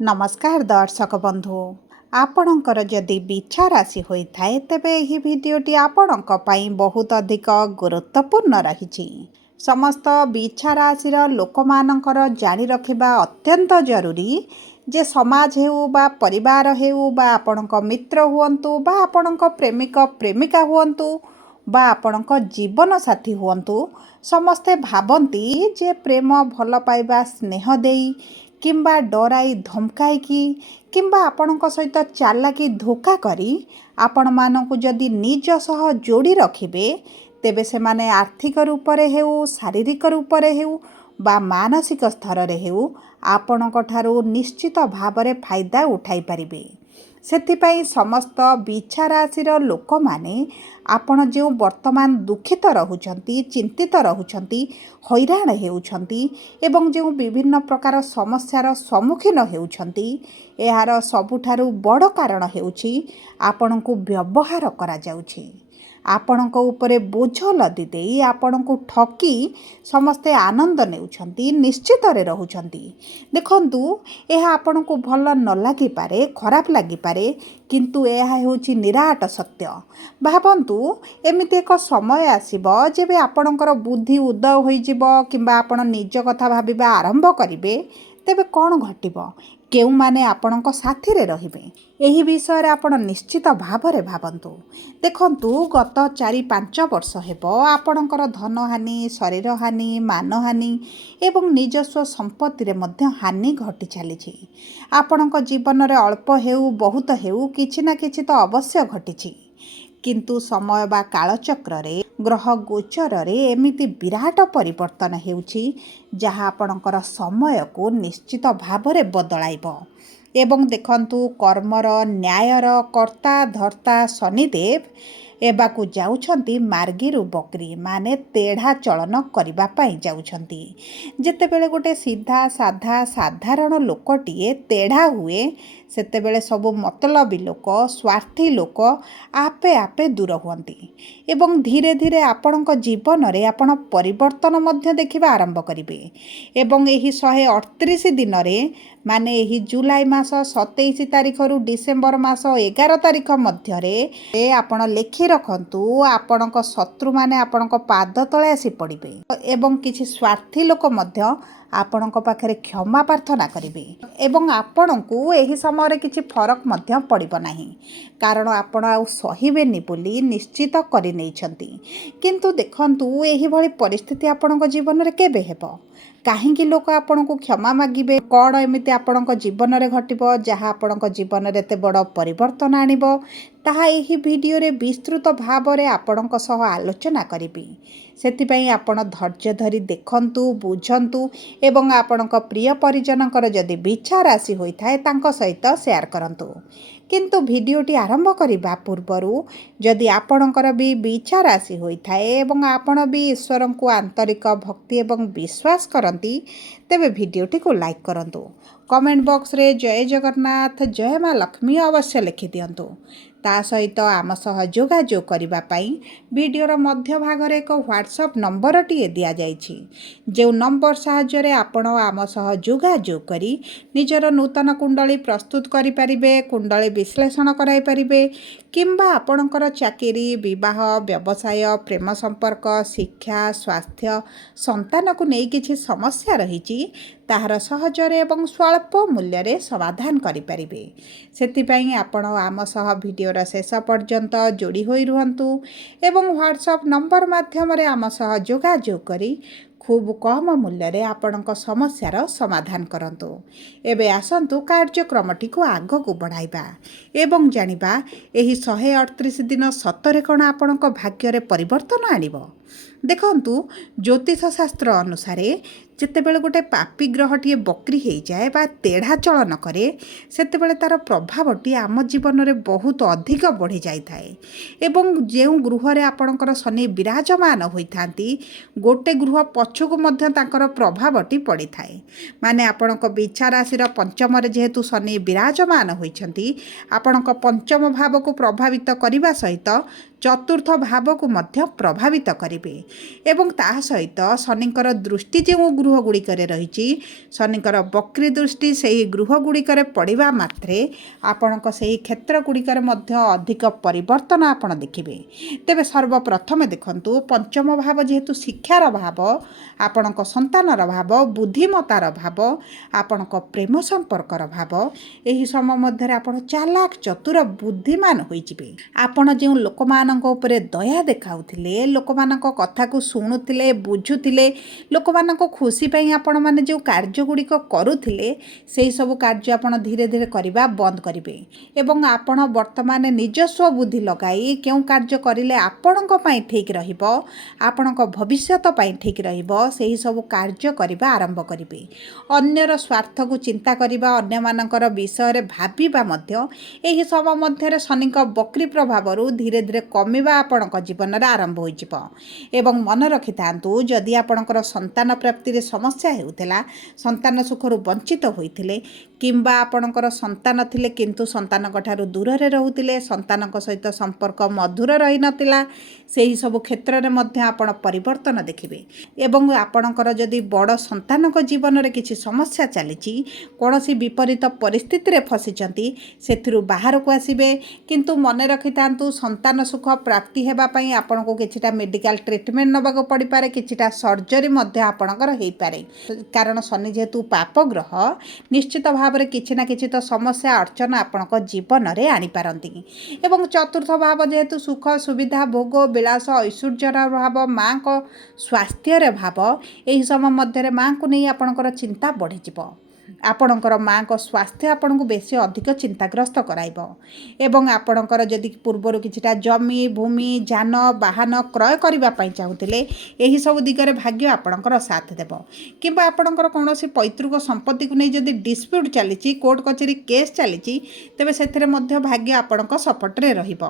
नमस्कार दर्शक बंधु आपणकर जदि बिछा राशि होता है तेबे यह भिडटी आपणक पई बहुत अधिक गुरुत्वपूर्ण रही। समस्त बिछा राशि लोक मानकर जानी रखिबा अत्यंत जरूरी जे समाज हेउ बा परिवार हेउ बा आपणक मित्र हुअन्तु बा आपणक प्रेमिक प्रेमिका हुअन्तु बा आपणक जीवन साथी हुअन्तु समस्ते भावती जे प्रेम भल पाइबा स्नेह देई किंबा डराई धमकाई किंबा आपणक सहित चालाकी धोखा करी आपण मानकु जदि निज सह जोड़ी रखिबे तेबे से माने आर्थिक रूप रे हेउ शारीरिक रूप रे हेउ बा मानसिक स्तर रे हेउ आपणक ठारू निश्चित भावरे फायदा उठाई पारिबे। सेथिपाई समस्त बिछा राशिर लोक माने आपण जो वर्तमान दुखित रहुछंती चिंतित रहुछंती हैरान हेउछंती एवं जो विभिन्न प्रकार समस्यार सम्मुखीन हेउछंती एहार सबुठारु बड़ कारण हेउछि आपणकु व्यवहार करा जाउछि। आपणक उपरे बोझ लदी देई आपणकु ठकी समस्ते आनंद नेउछंती निश्चित रे रहुछंती। देखंतु एहा आपणकु भल न लागि पारे खराब लागि पारे किंतु एहा हेउछि निराट सत्य। भाबंतु एमिति एक समय आसीबो जेबे आपणकर बुद्धि उदय होई जिवो किंबा आपण निज कथा भाबिबा आरंभ करिवे तेबे कोन घटिबो केउ माने आपणक साथी रे रहिबे एही विषय रे आपण निश्चित भावरे भाबंतु। देखंतु गत 4-5 वर्ष हेबो आपणकर धन हानि शरीर हानि मानहानि एवं निजस्व संपत्ति रे मध्य हानि घटी चलीछि। आपणक जीवन रे अल्प हेउ बहुत हेउ किछि ना किछि तो अवश्य घटिछि किंतु समय बा कालचक्र रे ग्रह गोचर रे एमिति विराट परिवर्तन हेउछि जहाँ आपणकर समय को निश्चित भावरे बदलाइबो। एवं देखंतु कर्मर न्यायर कर्ता धर्ता शनिदेव एबाकू जाउछंती मार्गीरु बकरी माने तेढ़ा चलन करिबा पई जाउछंती। जेतेबेले गोटे सीधा साधा साधारण लोकटिए तेढ़ा हुए सेतेबेले सबु मतलबी लोक स्वार्थी लोक आपे आपे दूर हुअंती एवं धीरे धीरे आपणक जीवन रे आपण परिवर्तन मध्य देखिबा आरंभ करिवे। एवं एही 138 दिन रे माने एही जुलाई मास 27 तारिख रु डिसेंबर मास 11 तारिख मध्य रे आपण लेखि रखंतु आपणक शत्रु माने आपणक पाद तळे आसी पड़िबे एवं किछि स्वार्थी लोक मध्य आपणक पाखरे क्षमा प्रार्थना करिवे एवं आपणकू एही समय रे किछि फरक मध्य पड़िबो नाही कारण आपण आ सहिबेनी बोली निश्चित करि नैछंती। किंतु देखंतु एही भली परिस्थिति आपणक जीवन रे केबे हेबो काहेकि लोक आपणकू क्षमा मागिबे कौन एमिति आपणक जीवन रे घटिबो जहाँ आपणक जीवन रे एते बड़ परिवर्तन आनिबो ताहा एही वीडियो रे विस्तृत भाव रे आपणक सह आलोचना करिबी। सेतिपई आपण धैर्य धरी देखंतु बुझंतु एवं आपणक प्रिय परिजनकर जदि बिछा राशि होइथाय तांको सहित शेयर करंतु। किंतु वीडियोटी आरंभ करिबा पूर्वरु जदि आपणकर भी बिछा राशि होइथाय एवं आपण भी ईश्वर को आंतरिक भक्ति एवं विश्वास करंती तेबे वीडियोटी को लाइक करंतु। कमेंट बॉक्स रे जय जगन्नाथ जय माँ लक्ष्मी अवश्य लिखि दियंतु। ता सहित आम सह जोगाजोग करिबा पई वीडियोर मध्य भागरे एक व्हाट्सएप नंबर टिए दिया जाइछि जो नंबर साहाय्य रे आपण आम सह जोगाजोग करी निजर नूतन कुंडली प्रस्तुत करि परिबे कुंडली विश्लेषण कराई परिबे किंबा आपणकर चाकरी विवाह व्यवसाय प्रेम संपर्क शिक्षा स्वास्थ्य संतान को नहीं किछि समस्या रहिछि ताहार सहजरे एवं स्वल्प मूल्य रे समाधान करि परिबे। सेतिपई आपण आम सह वीडियोर शेष पर्यंत जोड़ी होई रुहंतु एवं व्हाट्सएप नंबर माध्यम रे आम सह जोगाजोग करी खूब कम मूल्य रे आपणक समस्यार समाधान करंतु। एबे आसंतु कार्यक्रमटी को आग को बढ़ाइबा एवं जानिबा एही 138 दिन सतरे कोन आपणक भाग्य रे परिवर्तन आनिबो। देखंतु ज्योतिष शास्त्र अनुसार जितेबेले गोटे पापी ग्रहटी बक्री हो जाए बा तेढ़ा चलन करे सेतेबेले तार प्रभावटी आम जीवन में बहुत अधिक बढ़ी जाए एवं जो गृह रे आपणकर शनि विराजमान होइथांती गोटे गृह पछकु मध्य तांकर प्रभावटी पड़ी थाए माने आपणक बिछा राशिर पंचम जेहेतु शनि विराजमान होइछंती आपणक पंचम भाव को प्रभावित करने सहित चतुर्थ भाव को मध्य प्रभावित करिवे ଏବଂ ତା ସହିତ ଶନିଙ୍କର ଦୃଷ୍ଟି ଯେଉଁ ଗୃହଗୁଡ଼ିକରେ ରହିଛି, ଶନିଙ୍କର ବକ୍ରି ଦୃଷ୍ଟି ସେହି ଗୃହଗୁଡ଼ିକରେ ପଡ଼ିବା ମାତ୍ରେ ଆପଣଙ୍କ ସେହି କ୍ଷେତ୍ରଗୁଡ଼ିକରେ ମଧ୍ୟ ଅଧିକ ପରିବର୍ତ୍ତନ ଆପଣ ଦେଖିବେ। ତେବେ ସର୍ବପ୍ରଥମେ ଦେଖନ୍ତୁ, ପଞ୍ଚମ ଭାବ ଯେହେତୁ ଶିକ୍ଷାର ଭାବ, ଆପଣଙ୍କ ସନ୍ତାନର ଭାବ, ବୁଦ୍ଧିମତାର ଭାବ, ଆପଣଙ୍କ ପ୍ରେମ ସମ୍ପର୍କର ଭାବ, ଏହି ସମୟ ମଧ୍ୟରେ ଆପଣ ଚାଲାକ ଚତୁର ବୁଦ୍ଧିମାନ ହୋଇଯିବେ। ଆପଣ ଯେଉଁ ଲୋକମାନଙ୍କ ଉପରେ ଦୟା ଦେଖାଉଥିଲେ, ଲୋକମାନଙ୍କ କଥାକୁ ଶୁଣୁଥିଲେ, ବୁଝୁଥିଲେ, ଲୋକମାନଙ୍କ ଖୁସି ପାଇଁ ଆପଣମାନେ ଯେଉଁ କାର୍ଯ୍ୟଗୁଡ଼ିକ କରୁଥିଲେ, ସେହି ସବୁ କାର୍ଯ୍ୟ ଆପଣ ଧୀରେ ଧୀରେ କରିବା ବନ୍ଦ କରିବେ ଏବଂ ଆପଣ ବର୍ତ୍ତମାନ ନିଜସ୍ୱ ବୁଦ୍ଧି ଲଗାଇ କେଉଁ କାର୍ଯ୍ୟ କରିଲେ ଆପଣଙ୍କ ପାଇଁ ଠିକ୍ ରହିବ, ଆପଣଙ୍କ ଭବିଷ୍ୟତ ପାଇଁ ଠିକ୍ ରହିବ, ସେହି ସବୁ କାର୍ଯ୍ୟ କରିବା ଆରମ୍ଭ କରିବେ। ଅନ୍ୟର ସ୍ୱାର୍ଥକୁ ଚିନ୍ତା କରିବା, ଅନ୍ୟମାନଙ୍କର ବିଷୟରେ ଭାବିବା ମଧ୍ୟ ଏହି ସମୟ ମଧ୍ୟରେ ଶନିଙ୍କ ବକ୍ରି ପ୍ରଭାବରୁ ଧୀରେ ଧୀରେ କମିବା ଆପଣଙ୍କ ଜୀବନରେ ଆରମ୍ଭ ହୋଇଯିବ। ଏବଂ ମନେ ରଖିଥାନ୍ତୁ, ଯଦି ଆପଣଙ୍କର ସନ୍ତାନ ପ୍ରାପ୍ତିରେ ସମସ୍ୟା ହେଉଥିଲା, ସନ୍ତାନ ସୁଖରୁ ବଞ୍ଚିତ ହୋଇଥିଲେ କିମ୍ବା ଆପଣଙ୍କର ସନ୍ତାନ ଥିଲେ କିନ୍ତୁ ସନ୍ତାନଙ୍କ ଠାରୁ ଦୂରରେ ରହୁଥିଲେ, ସନ୍ତାନଙ୍କ ସହିତ ସମ୍ପର୍କ ମଧୁର ରହିନଥିଲା, ସେହି ସବୁ କ୍ଷେତ୍ରରେ ମଧ୍ୟ ଆପଣ ପରିବର୍ତ୍ତନ ଦେଖିବେ। ଏବଂ ଆପଣଙ୍କର ଯଦି ବଡ଼ ସନ୍ତାନଙ୍କ ଜୀବନରେ କିଛି ସମସ୍ୟା ଚାଲିଛି, କୌଣସି ବିପରୀତ ପରିସ୍ଥିତିରେ ଫସିଛନ୍ତି, ସେଥିରୁ ବାହାରକୁ ଆସିବେ। କିନ୍ତୁ ମନେ ରଖିଥାନ୍ତୁ, ସନ୍ତାନ ସୁଖ ପ୍ରାପ୍ତି ହେବା ପାଇଁ ଆପଣଙ୍କୁ କିଛିଟା ମେଡ଼ିକାଲ ଟ୍ରିଟମେଣ୍ଟ ନେବାକୁ ପଡ଼ିପାରେ, କିଛିଟା ସର୍ଜରୀ ମଧ୍ୟ ଆପଣଙ୍କର ହୋଇପାରେ। କାରଣ ଶନି ଯେହେତୁ ପାପ ଗ୍ରହ, ନିଶ୍ଚିତ ଭାବରେ କିଛି ନା କିଛି ତ ସମସ୍ୟା ଅର୍ଚ୍ଚନା ଆପଣଙ୍କ ଜୀବନରେ ଆଣିପାରନ୍ତି। ଏବଂ ଚତୁର୍ଥ ଭାବ ଯେହେତୁ ସୁଖ ସୁବିଧା ଭୋଗ ବିଳାସ ଐଶ୍ୱର୍ଯ୍ୟର ଭାବ, ମାଆଙ୍କ ସ୍ୱାସ୍ଥ୍ୟର ଭାବ, ଏହି ସମୟ ମଧ୍ୟରେ ମାଆଙ୍କୁ ନେଇ ଆପଣଙ୍କର ଚିନ୍ତା ବଢ଼ିଯିବ। ଆପଣଙ୍କର ମାଆଙ୍କ ସ୍ୱାସ୍ଥ୍ୟ ଆପଣଙ୍କୁ ବେଶୀ ଅଧିକ ଚିନ୍ତାଗ୍ରସ୍ତ କରାଇବ। ଏବଂ ଆପଣଙ୍କର ଯଦି ପୂର୍ବରୁ କିଛିଟା ଜମି ଭୂମି ଯାନ ବାହନ କ୍ରୟ କରିବା ପାଇଁ ଚାହୁଁଥିଲେ, ଏହିସବୁ ଦିଗରେ ଭାଗ୍ୟ ଆପଣଙ୍କର ସାଥ ଦେବ। କିମ୍ବା ଆପଣଙ୍କର କୌଣସି ପୈତୃକ ସମ୍ପତ୍ତିକୁ ନେଇ ଯଦି ଡିସ୍ପ୍ୟୁଟ୍ ଚାଲିଛି, କୋର୍ଟ କଚେରୀ କେସ୍ ଚାଲିଛି, ତେବେ ସେଥିରେ ମଧ୍ୟ ଭାଗ୍ୟ ଆପଣଙ୍କ ସପୋର୍ଟରେ ରହିବ।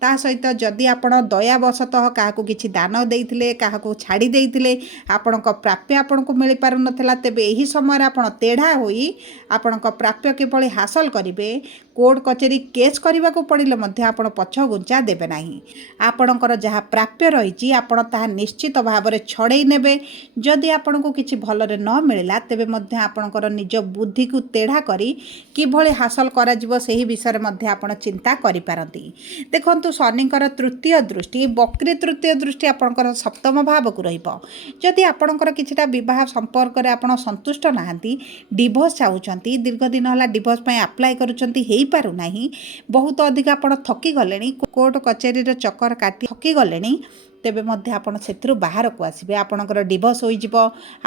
ତା ସହିତ ଯଦି ଆପଣ ଦୟାବଶତଃ କାହାକୁ କିଛି ଦାନ ଦେଇଥିଲେ, କାହାକୁ ଛାଡ଼ି ଦେଇଥିଲେ, ଆପଣଙ୍କ ପ୍ରାପ୍ୟ ଆପଣଙ୍କୁ ମିଳିପାରୁନଥିଲା, ତେବେ ଏହି ସମୟରେ ଆପଣ ତେଢ଼ା ହୋଇ ଆପଣଙ୍କ ପ୍ରାପ୍ୟ କିଭଳି ହାସଲ କରିବେ, କୋର୍ଟ କଚେରୀ କେସ୍ କରିବାକୁ ପଡ଼ିଲେ ମଧ୍ୟ ଆପଣ ପଛଘୁଞ୍ଚା ଦେବେ ନାହିଁ। ଆପଣଙ୍କର ଯାହା ପ୍ରାପ୍ୟ ରହିଛି ଆପଣ ତାହା ନିଶ୍ଚିତ ଭାବରେ ଛଡ଼େଇ ନେବେ। ଯଦି ଆପଣଙ୍କୁ କିଛି ଭଲରେ ନ ମିଳିଲା, ତେବେ ମଧ୍ୟ ଆପଣଙ୍କର ନିଜ ବୁଦ୍ଧିକୁ ତେଢ଼ା କରି କିଭଳି ହାସଲ କରାଯିବ, ସେହି ବିଷୟରେ ମଧ୍ୟ ଆପଣ ଚିନ୍ତା କରିପାରନ୍ତି। ଦେଖନ୍ତୁ, ଶନିଙ୍କର ତୃତୀୟ ଦୃଷ୍ଟି, ବକ୍ରି ତୃତୀୟ ଦୃଷ୍ଟି ଆପଣଙ୍କର ସପ୍ତମ ଭାବକୁ ରହିବ। ଯଦି ଆପଣଙ୍କର କିଛିଟା ବିବାହ ସମ୍ପର୍କରେ ଆପଣ ସନ୍ତୁଷ୍ଟ ନାହାନ୍ତି, ଡିଭୋର୍ସ ଚାହୁଁଛନ୍ତି, ଦୀର୍ଘ ଦିନ ହେଲା ଡିଭୋର୍ସ ପାଇଁ ଆପ୍ଲାଏ କରୁଛନ୍ତି, ହେଇପାରୁନାହିଁ, ବହୁତ ଅଧିକ ଆପଣ ଥକିଗଲେଣି, କୋର୍ଟ କଚେରୀର ଚକର କାଟି ଥକିଗଲେଣି, ତେବେ ମଧ୍ୟ ଆପଣ ସେଥିରୁ ବାହାରକୁ ଆସିବେ। ଆପଣଙ୍କର ଡିଭୋର୍ସ ହୋଇଯିବ।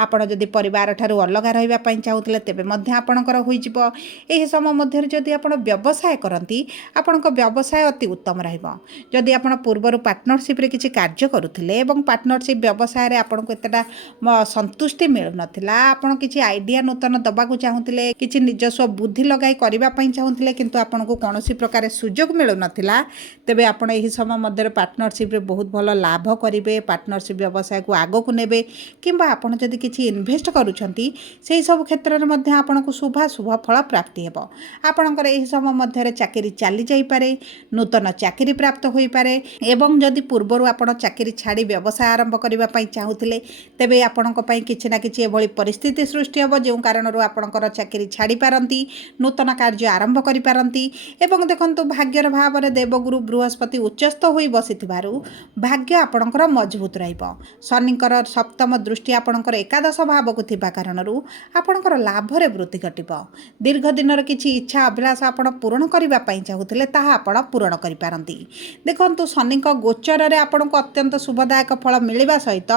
ଆପଣ ଯଦି ପରିବାର ଠାରୁ ଅଲଗା ରହିବା ପାଇଁ ଚାହୁଁଥିଲେ, ତେବେ ମଧ୍ୟ ଆପଣଙ୍କର ହୋଇଯିବ। ଏହି ସମୟ ମଧ୍ୟରେ ଯଦି ଆପଣ ବ୍ୟବସାୟ କରନ୍ତି, ଆପଣଙ୍କ ବ୍ୟବସାୟ ଅତି ଉତ୍ତମ ରହିବ। ଯଦି ଆପଣ ପୂର୍ବରୁ ପାର୍ଟନରସିପ୍ରେ କିଛି କାର୍ଯ୍ୟ କରୁଥିଲେ ଏବଂ ପାର୍ଟନରସିପ୍ ବ୍ୟବସାୟରେ ଆପଣଙ୍କୁ ଏତେଟା ସନ୍ତୁଷ୍ଟି ମିଳୁନଥିଲା, ଆପଣ କିଛି ଆଇଡ଼ିଆ ନୂତନ ଦେବାକୁ ଚାହୁଁଥିଲେ, କିଛି ନିଜସ୍ୱ ବୁଦ୍ଧି ଲଗାଇ କରିବା ପାଇଁ ଚାହୁଁଥିଲେ, କିନ୍ତୁ ଆପଣଙ୍କୁ କୌଣସି ପ୍ରକାର ସୁଯୋଗ ମିଳୁନଥିଲା, ତେବେ ଆପଣ ଏହି ସମୟ ମଧ୍ୟରେ ପାର୍ଟନରସିପ୍ରେ ବହୁତ ଭଲ ଲାଭ କରିବେ। ପାର୍ଟନରସିପ୍ ବ୍ୟବସାୟକୁ ଆଗକୁ ନେବେ। କିମ୍ବା ଆପଣ ଯଦି କିଛି ଇନଭେଷ୍ଟ କରୁଛନ୍ତି, ସେହି ସବୁ କ୍ଷେତ୍ରରେ ମଧ୍ୟ ଆପଣଙ୍କୁ ଶୁଭ ଫଳ ପ୍ରାପ୍ତି ହେବ। ଆପଣଙ୍କର ଏହି ସମୟ ମଧ୍ୟରେ ଚାକିରି ଚାଲିଯାଇପାରେ, ନୂତନ ଚାକିରି ପ୍ରାପ୍ତ ହୋଇପାରେ। ଏବଂ ଯଦି ପୂର୍ବରୁ ଆପଣ ଚାକିରି ଛାଡ଼ି ବ୍ୟବସାୟ ଆରମ୍ଭ କରିବା ପାଇଁ ଚାହୁଁଥିଲେ, ତେବେ ଆପଣଙ୍କ ପାଇଁ କିଛି ନା କିଛି ଏଭଳି ପରିସ୍ଥିତି ସୃଷ୍ଟି ହେବ ଯେଉଁ କାରଣରୁ ଆପଣଙ୍କର ଚାକିରି ଛାଡ଼ିପାରନ୍ତି, ନୂତନ କାର୍ଯ୍ୟ ଆରମ୍ଭ କରିପାରନ୍ତି। ଏବଂ ଦେଖନ୍ତୁ, ଭାଗ୍ୟର ଭାବରେ ଦେବଗୁରୁ ବୃହସ୍ପତି ଉଚ୍ଚସ୍ଥ ହୋଇ ବସିଥିବାରୁ ଭାଗ୍ୟ ଆପଣଙ୍କର ମଜବୁତ ରହିବ। ଶନିଙ୍କର ସପ୍ତମ ଦୃଷ୍ଟି ଆପଣଙ୍କର ଏକାଦଶ ଭାବକୁ ଥିବା କାରଣରୁ ଆପଣଙ୍କର ଲାଭରେ ବୃଦ୍ଧି ଘଟିବ। ଦୀର୍ଘ ଦିନର କିଛି ଇଚ୍ଛା ଅଭିଳାଷ ଆପଣ ପୂରଣ କରିବା ପାଇଁ ଚାହୁଁଥିଲେ, ତାହା ଆପଣ ପୂରଣ କରିପାରନ୍ତି। ଦେଖନ୍ତୁ, ଶନିଙ୍କ ଗୋଚରରେ ଆପଣଙ୍କୁ ଅତ୍ୟନ୍ତ ଶୁଭଦାୟକ ଫଳ ମିଳିବା ସହିତ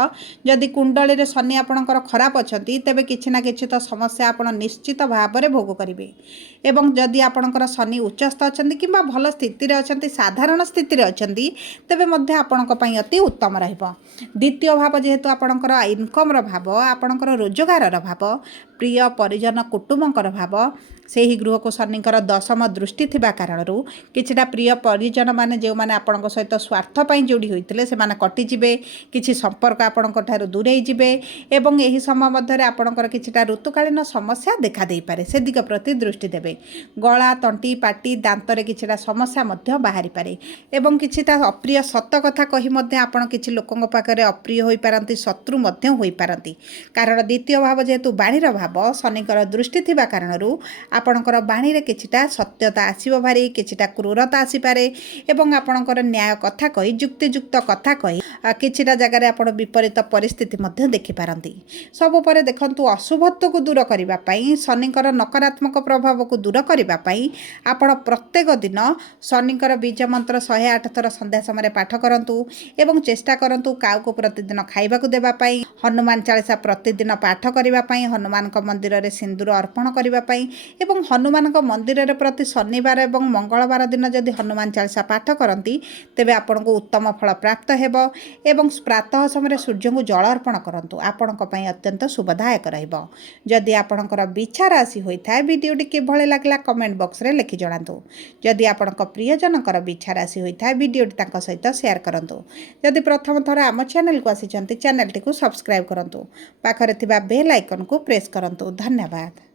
ଯଦି କୁଣ୍ଡଳୀରେ ଶନି ଆପଣଙ୍କର ଖରାପ ଅଛନ୍ତି, ତେବେ କିଛି ନା କିଛି ତ ସମସ୍ୟା ଆପଣ ନିଶ୍ଚିତ ଭାବରେ ଭୋଗ କରିବେ। ଏବଂ ଯଦି ଆପଣଙ୍କର ଶନି ଉଚ୍ଚସ୍ଥ ଅଛନ୍ତି କିମ୍ବା ଭଲ ସ୍ଥିତିରେ ଅଛନ୍ତି, ସାଧାରଣ ସ୍ଥିତିରେ ଅଛନ୍ତି, ତେବେ ମଧ୍ୟ ଆପଣଙ୍କ ପାଇଁ ଅତି ଉତ୍ତମ ରହିବ। ଦ୍ୱିତୀୟ ଭାବ ଯେହେତୁ ଆପଣଙ୍କର ଇନକମ୍ର ଭାବ, ଆପଣଙ୍କର ରୋଜଗାରର ଭାବ, प्रिय परिजन कुटुंबकर भाव ସେହି ଗୃହକୁ ଶନିଙ୍କର ଦଶମ ଦୃଷ୍ଟି ଥିବା କାରଣରୁ କିଛିଟା ପ୍ରିୟ ପରିଜନ ମାନେ ଯେଉଁମାନେ ଆପଣଙ୍କ ସହିତ ସ୍ୱାର୍ଥ ପାଇଁ ଯୋଡ଼ି ହୋଇଥିଲେ ସେମାନେ କଟିଯିବେ, କିଛି ସମ୍ପର୍କ ଆପଣଙ୍କ ଠାରୁ ଦୂରେଇ ଯିବେ ଏବଂ ଏହି ସମୟ ମଧ୍ୟରେ ଆପଣଙ୍କର କିଛିଟା ଋତୁକାଳୀନ ସମସ୍ୟା ଦେଖା ଦେଇପାରେ। ସେ ଦିଗ ପ୍ରତି ଦୃଷ୍ଟି ଦେବେ। ଗଳା, ତଣ୍ଟି, ପାଟି, ଦାନ୍ତରେ କିଛିଟା ସମସ୍ୟା ମଧ୍ୟ ବାହାରିପାରେ ଏବଂ କିଛିଟା ଅପ୍ରିୟ ସତ କଥା କହି ମଧ୍ୟ ଆପଣ କିଛି ଲୋକଙ୍କ ପାଖରେ ଅପ୍ରିୟ ହୋଇପାରନ୍ତି, ଶତ୍ରୁ ମଧ୍ୟ ହୋଇପାରନ୍ତି। କାରଣ ଦ୍ୱିତୀୟ ଭାବ ଯେହେତୁ ବାଣୀର ଭାବ, ଶନିଙ୍କର ଦୃଷ୍ଟି ଥିବା କାରଣରୁ ଆପଣଙ୍କର ବାଣୀରେ କିଛିଟା ସତ୍ୟତା ଆସିବ ଭାରି, କିଛିଟା କ୍ରୂରତା ଆସିପାରେ ଏବଂ ଆପଣଙ୍କର ନ୍ୟାୟ କଥା କହି, ଯୁକ୍ତିଯୁକ୍ତ କଥା କହି କିଛିଟା ଜାଗାରେ ଆପଣ ବିପରୀତ ପରିସ୍ଥିତି ମଧ୍ୟ ଦେଖିପାରନ୍ତି। ସବୁ ପରେ ଦେଖନ୍ତୁ, ଅଶୁଭତ୍ୱକୁ ଦୂର କରିବା ପାଇଁ, ଶନିଙ୍କର ନକାରାତ୍ମକ ପ୍ରଭାବକୁ ଦୂର କରିବା ପାଇଁ ଆପଣ ପ୍ରତ୍ୟେକ ଦିନ ଶନିଙ୍କର ବୀଜ ମନ୍ତ୍ର 108 ଥର ସନ୍ଧ୍ୟା ସମୟରେ ପାଠ କରନ୍ତୁ ଏବଂ ଚେଷ୍ଟା କରନ୍ତୁ କାଉକୁ ପ୍ରତିଦିନ ଖାଇବାକୁ ଦେବା ପାଇଁ, ହନୁମାନ ଚାଳିଶା ପ୍ରତିଦିନ ପାଠ କରିବା ପାଇଁ, ହନୁମାନଙ୍କ ମନ୍ଦିରରେ ସିନ୍ଦୁର ଅର୍ପଣ କରିବା ପାଇଁ ଏବଂ ହନୁମାନଙ୍କ ମନ୍ଦିରରେ ପ୍ରତି ଶନିବାର ଏବଂ ମଙ୍ଗଳବାର ଦିନ ଯଦି ହନୁମାନ ଚାଳିଶା ପାଠ କରନ୍ତି ତେବେ ଆପଣଙ୍କୁ ଉତ୍ତମ ଫଳ ପ୍ରାପ୍ତ ହେବ ଏବଂ ପ୍ରାତଃ ସମୟରେ ସୂର୍ଯ୍ୟଙ୍କୁ ଜଳ ଅର୍ପଣ କରନ୍ତୁ, ଆପଣଙ୍କ ପାଇଁ ଅତ୍ୟନ୍ତ ଶୁଭଦାୟକ ରହିବ। ଯଦି ଆପଣଙ୍କର ବିଛା ରାଶି ହୋଇଥାଏ, ଭିଡ଼ିଓଟି କିଭଳି ଲାଗିଲା କମେଣ୍ଟ ବକ୍ସରେ ଲେଖି ଜଣାନ୍ତୁ। ଯଦି ଆପଣଙ୍କ ପ୍ରିୟଜନଙ୍କର ବିଛା ରାଶି ହୋଇଥାଏ, ଭିଡ଼ିଓଟି ତାଙ୍କ ସହିତ ସେୟାର କରନ୍ତୁ। ଯଦି ପ୍ରଥମ ଥର ଆମ ଚ୍ୟାନେଲକୁ ଆସିଛନ୍ତି, ଚ୍ୟାନେଲଟିକୁ ସବସ୍କ୍ରାଇବ୍ କରନ୍ତୁ। ପାଖରେ ଥିବା ବେଲ୍ ଆଇକନକୁ ପ୍ରେସ୍ କରନ୍ତୁ। ଧନ୍ୟବାଦ।